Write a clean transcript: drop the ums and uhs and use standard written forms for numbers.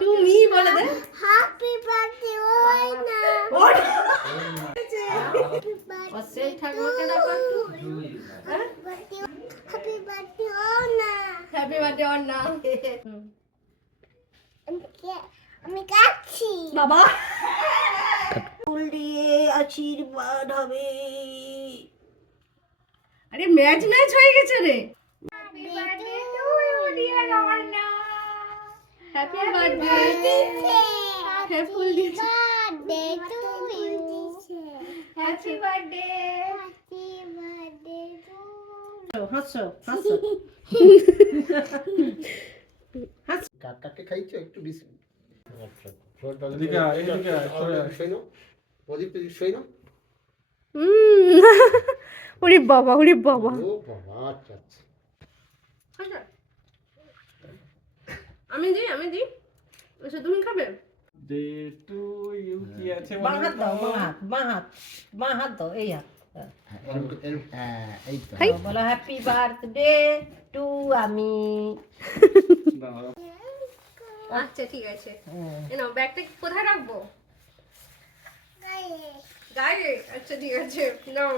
তুমি বলে দে happy birthday ওই না অসেল ঠাকুমাকে ডাকো হ্যাপি বার্থডে ও না হ্যাপি বার্থডে অন না আমি কাচ্ছি বাবা ফুল দিয়ে আশীর্বাদ হবে আরে ম্যাচ হয়ে গেছে রে happy birthday to you dear Arna happy birthday happy ফুল দিছে birthday to you happy birthday happy birthday to হাসো কাকাকে খাইছো একটু বেশি আচ্ছা এদিকে আয়, এদিকে আয়, সরে আয়। শোনো প্রদীপ শোনো ওরে বাবা ও বাবা আচ্ছা আচ্ছা আমি দিই আচ্ছা তুমি খাবে ডে টু ইউ কি আছে বাঁ হাত দাও বাঁ হাত দাও এই হাত এই তো বলো হ্যাপি বার্থডে টু আমি আচ্ছা ঠিক আছে নাও ব্যাগটা কোথায় রাখবো গায়ে আচ্ছা ঠিক আছে নাও